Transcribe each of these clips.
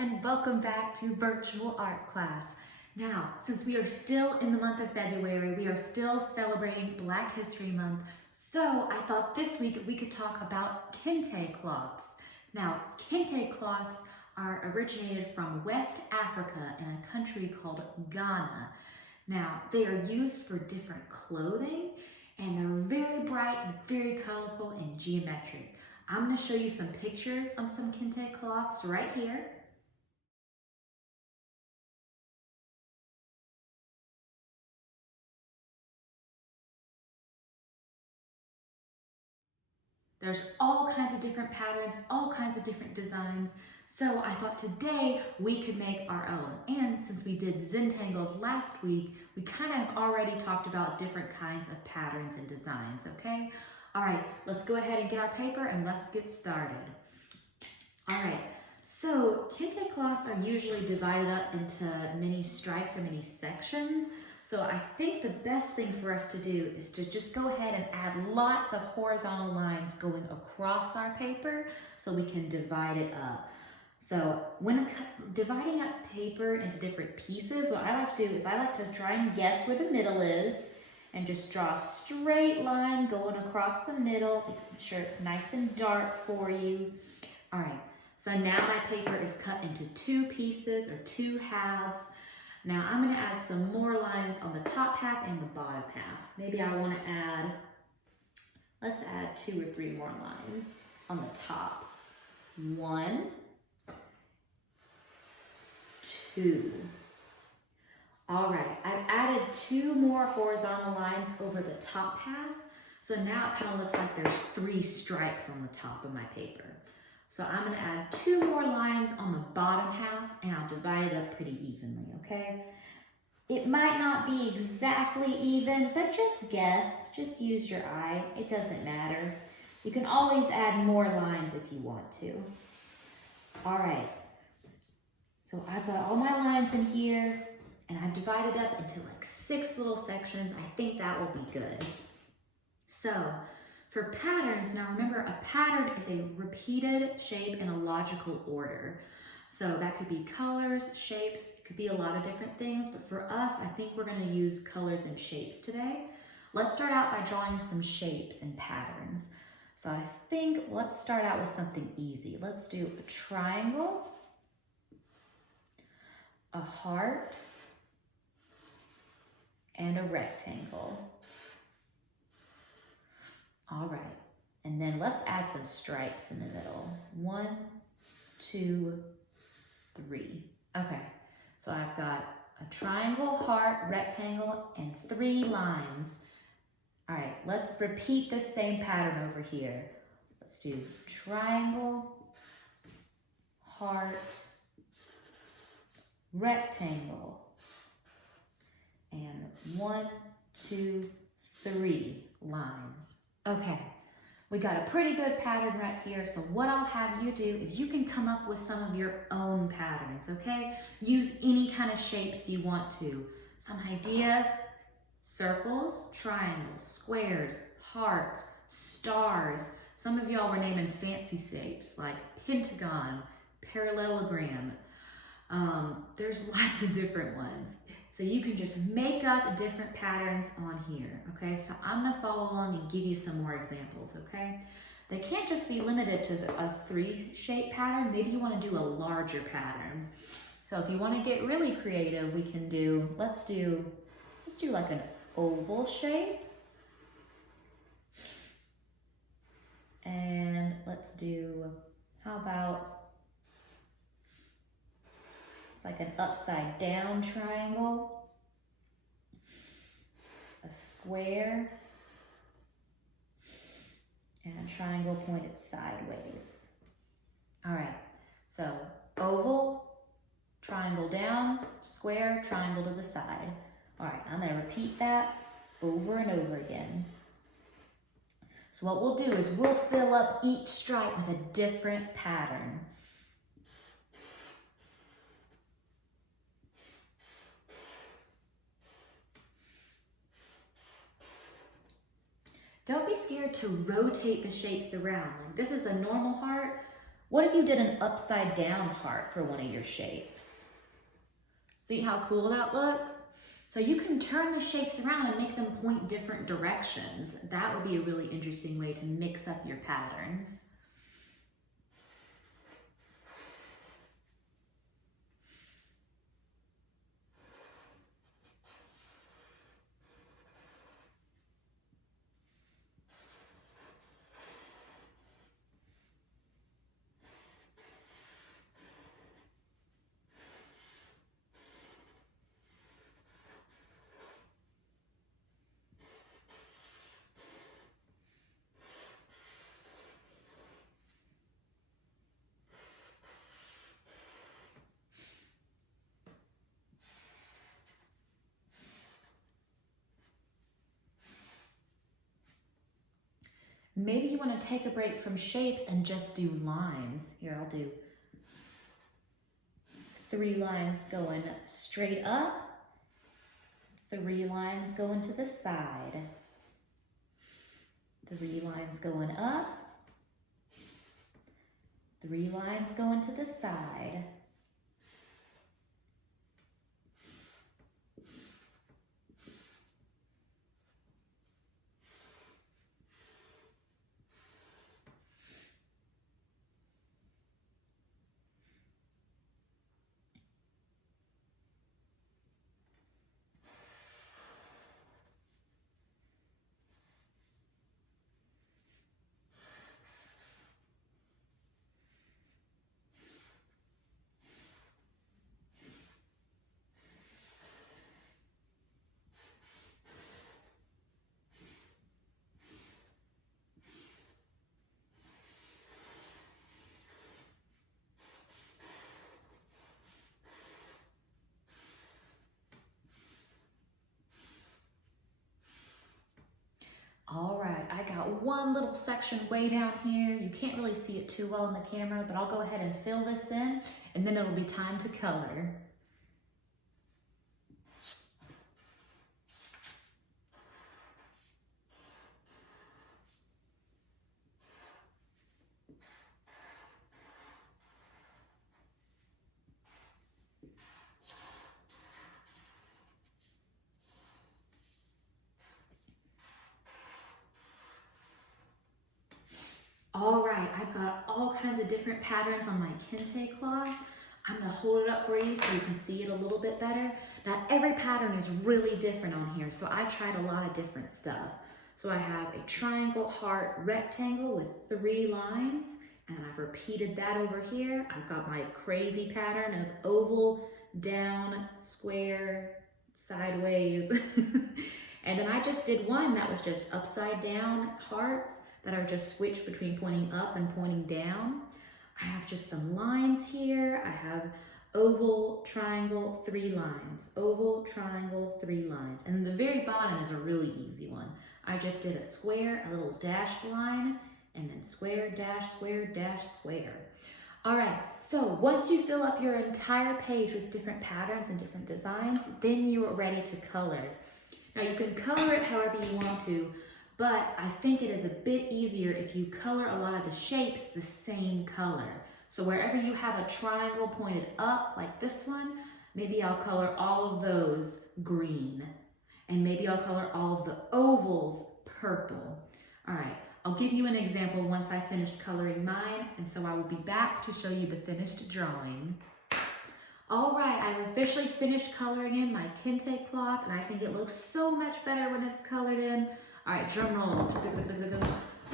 and welcome back to virtual art class. Now, since we are still in the month of February, we are still celebrating Black History Month, so I thought this week we could talk about kente cloths. Now, kente cloths are originated from West Africa in a country called Ghana. Now, they are used for different clothing, and they're very bright and very colorful and geometric. I'm going to show you some pictures of some kente cloths right here. There's all kinds of different patterns, all kinds of different designs. So I thought today we could make our own. And since we did Zentangles last week, we kind of have already talked about different kinds of patterns and designs, okay? All right, let's go ahead and get our paper and let's get started. All right, so kente cloths are usually divided up into many stripes or many sections. So I think the best thing for us to do is to just go ahead and add lots of horizontal lines going across our paper so we can divide it up. So when dividing up paper into different pieces, what I like to do is I like to try and guess where the middle is and just draw a straight line going across the middle. Make sure it's nice and dark for you. All right, so now my paper is cut into two pieces or two halves. Now I'm going to add some more lines on the top half and the bottom half. Maybe I want to add, let's add 2 or 3 more lines on the top. 1, 2. All right, I've added 2 more horizontal lines over the top half. So now it kind of looks like there's 3 stripes on the top of my paper. So I'm going to add 2 more lines on the bottom half and I'll divide it up pretty evenly, okay? It might not be exactly even, but just guess, just use your eye. It doesn't matter. You can always add more lines if you want to. All right, so I've got all my lines in here and I've divided up into like 6 little sections. I think that will be good. So for patterns, now remember a pattern is a repeated shape in a logical order. So that could be colors, shapes, it could be a lot of different things, but for us, I think we're going to use colors and shapes today. Let's start out by drawing some shapes and patterns. So I think let's start out with something easy. Let's do a triangle, a heart, and a rectangle. All right, and then let's add some stripes in the middle. 1, 2, 3. Okay, so I've got a triangle, heart, rectangle, and 3 lines. All right, let's repeat the same pattern over here. Let's do triangle, heart, rectangle, and 1, 2, 3 lines. Okay, we got a pretty good pattern right here, so what I'll have you do is you can come up with some of your own patterns, okay? Use any kind of shapes you want to. Some ideas: circles, triangles, squares, hearts, stars. Some of y'all were naming fancy shapes like pentagon, parallelogram. There's lots of different ones. So you can just make up different patterns on here, okay? So I'm gonna follow along and give you some more examples, okay? They can't just be limited to a 3-shape pattern. Maybe you wanna do a larger pattern. So if you wanna get really creative, we can do, let's do like an oval shape. And let's do, how about, it's like an upside down triangle, a square, and a triangle pointed sideways. All right, so oval, triangle down, square, triangle to the side. All right, I'm gonna repeat that over and over again. So what we'll do is we'll fill up each stripe with a different pattern. Don't be scared to rotate the shapes around. Like this is a normal heart. What if you did an upside down heart for one of your shapes? See how cool that looks? So you can turn the shapes around and make them point different directions. That would be a really interesting way to mix up your patterns. Maybe you want to take a break from shapes and just do lines. Here, I'll do 3 lines going straight up, 3 lines going to the side, 3 lines going up, 3 lines going to the side. All right, I got one little section way down here. You can't really see it too well in the camera, but I'll go ahead and fill this in, and then it'll be time to color. All right, I've got all kinds of different patterns on my Kente cloth. I'm gonna hold it up for you so you can see it a little bit better. Now, every pattern is really different on here, so I tried a lot of different stuff. So I have a triangle, heart, rectangle with 3 lines, and I've repeated that over here. I've got my crazy pattern of oval, down, square, sideways. And then I just did one that was just upside down hearts that are just switched between pointing up and pointing down. I have just some lines here. I have oval, triangle, 3 lines. Oval, triangle, 3 lines. And the very bottom is a really easy one. I just did a square, a little dashed line, and then square, dash, square, dash, square. All right, so once you fill up your entire page with different patterns and different designs, then you are ready to color. Now you can color it however you want to, but I think it is a bit easier if you color a lot of the shapes the same color. So wherever you have a triangle pointed up, like this one, maybe I'll color all of those green. And maybe I'll color all of the ovals purple. All right, I'll give you an example once I finish coloring mine, and so I will be back to show you the finished drawing. All right, I've officially finished coloring in my Kente cloth, and I think it looks so much better when it's colored in. All right, drum roll.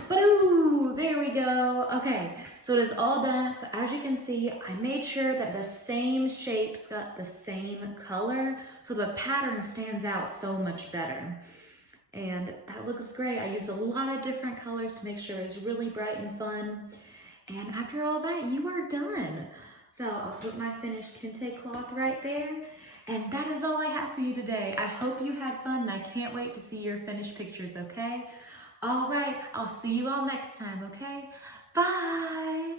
Ba-doo! There we go. Okay, so it is all done. So as you can see, I made sure that the same shapes got the same color, so the pattern stands out so much better. And that looks great. I used a lot of different colors to make sure it was really bright and fun. And after all that, you are done. So I'll put my finished Kente cloth right there. And that is all I have for you today. I hope you had fun, and I can't wait to see your finished pictures, okay? All right, I'll see you all next time, okay? Bye!